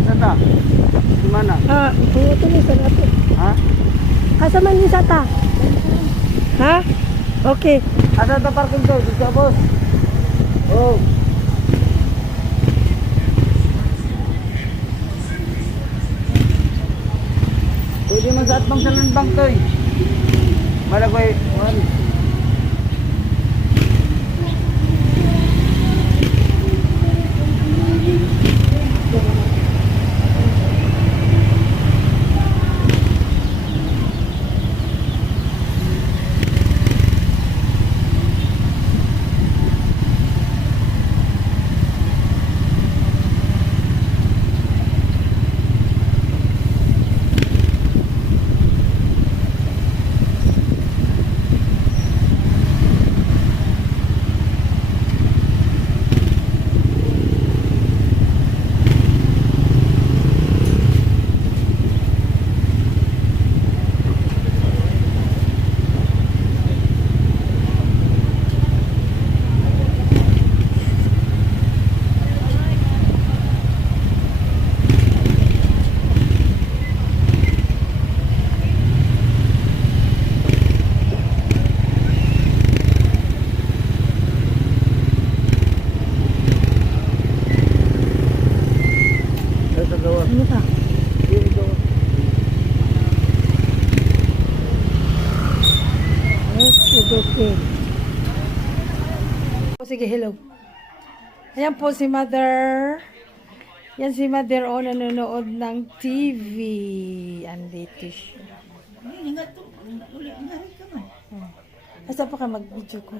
Asa ta? Di mana? Ito ni sa nato. Ha? Asa man ni sa ta? Ha? Okay. Asa ta parking to? Dito boss. Oh. Pwede man sa atbang sa landbang to eh. Malagay. Ano ta? Okay. Sige, hello. Ayan po si Mother. Yan si Mother o nanonood ng TV. Andito siya. Asa pa ka mag-video ko?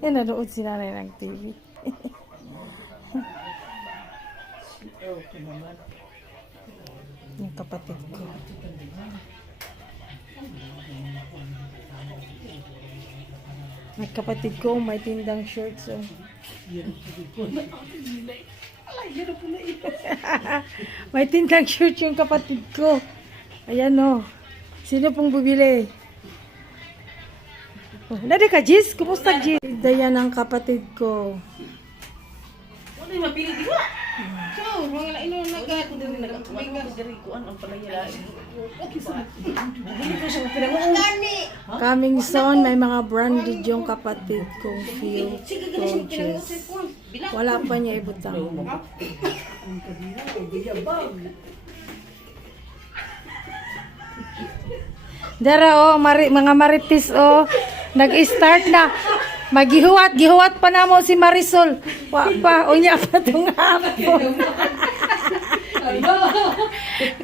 Nanonood si nanay ng TV. Yung kapatid ko. May kapatid ko, may tindang shirts. Oh. May tindang shirt yung kapatid ko. Ayan o. Sino pong bibili? Oh, nade ka, Jis? Kumusta, Jis? Dayan ang kapatid ko. Ano yung mapili di ba? So, mga naino nagkahat ko din nagkatumiga. Dari ko ang palaya. Okay sa. Hindi ko siya pinangunan. Coming soon, may mga branded yung kapatid kong feel gorgeous. Wala pa niya ibutang. Dara mga maritis nag-start na. Gihuwat pa na mo si Marisol. Wa pa, unya pa itong hapon.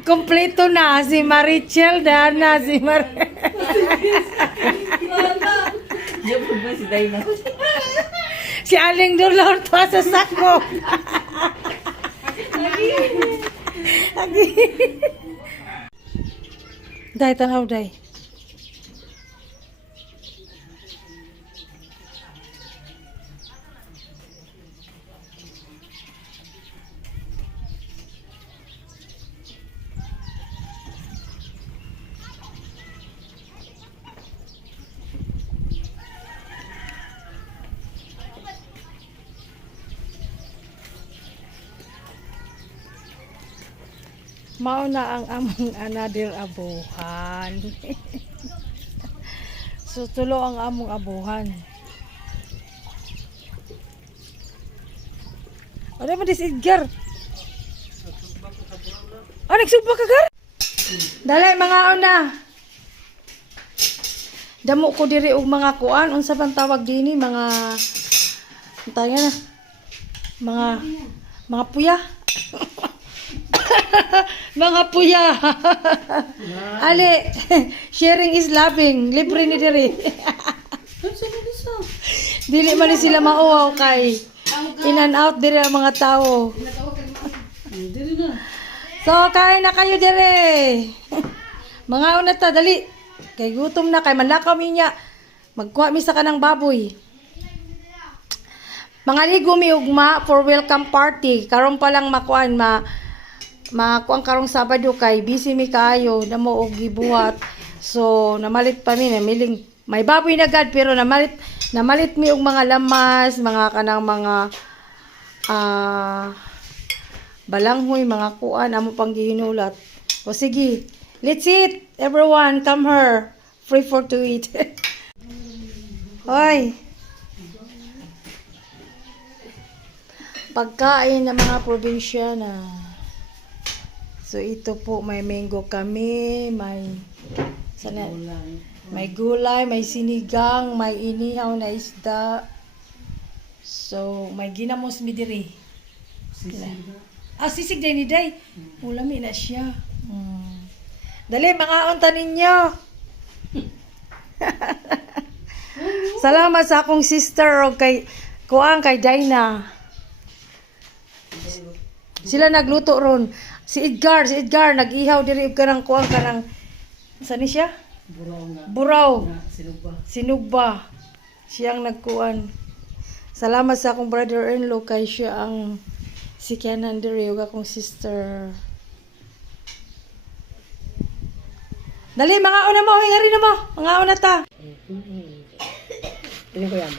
Kompleto na si Marichel, Dana, si Si Dayna. si Aling Dolor to sa sako. Day, tanaw, day. Mauna ang among another abuhan. So tulo ang among abuhan. Ano ba dis Edgar? Nagsugba ka gar? Dali mga una. Damo ko diri og mga kuan, unsa bang tawag dinhi, mga tanya na. Mga puya. Mga puya. Ali, sharing is loving. Libre ni diri. Dili man ni sila mauwaw kay in and out diri ang mga tao. So, kain na kayo diri. Mga una ta, dali. Kay gutom na, kay manlakaw minya. Magkuha mi sa kanang baboy. Mga ligo mi ugma for welcome party. Karon pa lang makuan makuang karong Sabado kay busy mi kaayo namo og gibuhat. So namalit pa mi namiling may baboy na gad pero namalit mi og mga lamas, mga kanang balanghoy, mga kuan, amo pang gihinulat. O sige, let's eat. Everyone, come here. Free for to eat. Hoy. Pagkain ng mga probinsyana. So ito po, may mango kami, may gulay, may sinigang, may inihaw na isda. So, may ginamos mi diri. Sisig day ni day. Ulami na siya. Dali, mga unta ninyo. Salamat sa akong sister o kay Dina. Sila nagluto ron. Si Edgar nag-ihaw diri og kanang kanang saan ni siya? Buraw. Sinugba. Siyang nagkuan. Salamat sa akong brother-in-law kay siya ang si Kenan diri ug akong sister. Dali, mga una mo, hingari na mo. Mga una ta. Tingnan ko yan.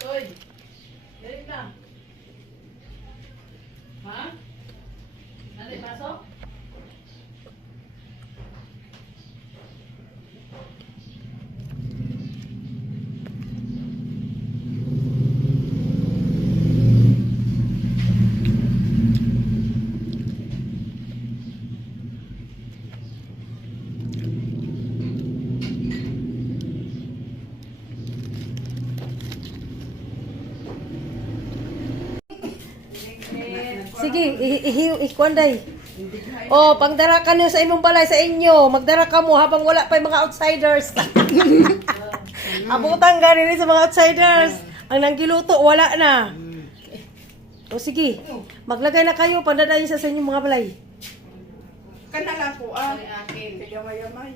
Hoy, dali ka. Ha? Dali, pasok? Sige, ikuan day. Oh, pangdara ka niyo sa imong balay sa inyo. Magdara ka mo habang wala pa yung mga outsiders. Abutan ka rin sa mga outsiders. Ang nanggiluto, wala na. O sige, maglagay na kayo, pandadayin sa inyong mga balay. Kanala po, sige, may-may.